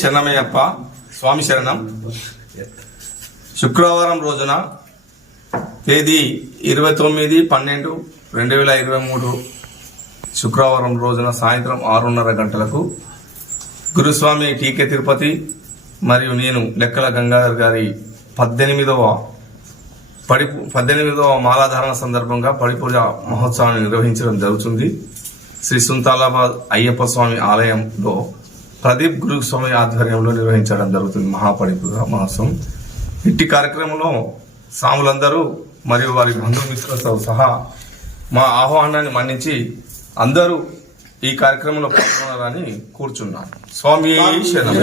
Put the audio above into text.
శరణమయ్యప్ప స్వామి శరణం. శుక్రవారం రోజున తేదీ 29/12/2023 శుక్రవారం రోజున సాయంత్రం 6:30 గంటలకు గురుస్వామి టీకే తిరుపతి మరియు నేను లెక్కల గంగాధర్ గారి 18వ మాలాధారణ సందర్భంగా పడిపూజ మహోత్సవాన్ని నిర్వహించడం జరుగుతుంది. శ్రీ సుంతాలాబాద్ అయ్యప్ప స్వామి ఆలయంలో ప్రదీప్ గురుస్వామి ఆధ్వర్యంలో నిర్వహించడం జరుగుతుంది మహాపడిపూజ మహోత్సవం. ఇట్టి కార్యక్రమంలో స్వాములందరూ మరియు వారి బంధుమిత్రులతో సహా మా ఆహ్వానాన్ని మన్నించి అందరూ ఈ కార్యక్రమంలో పాల్గొనాలని కూర్చున్నాను. స్వామి శరణం.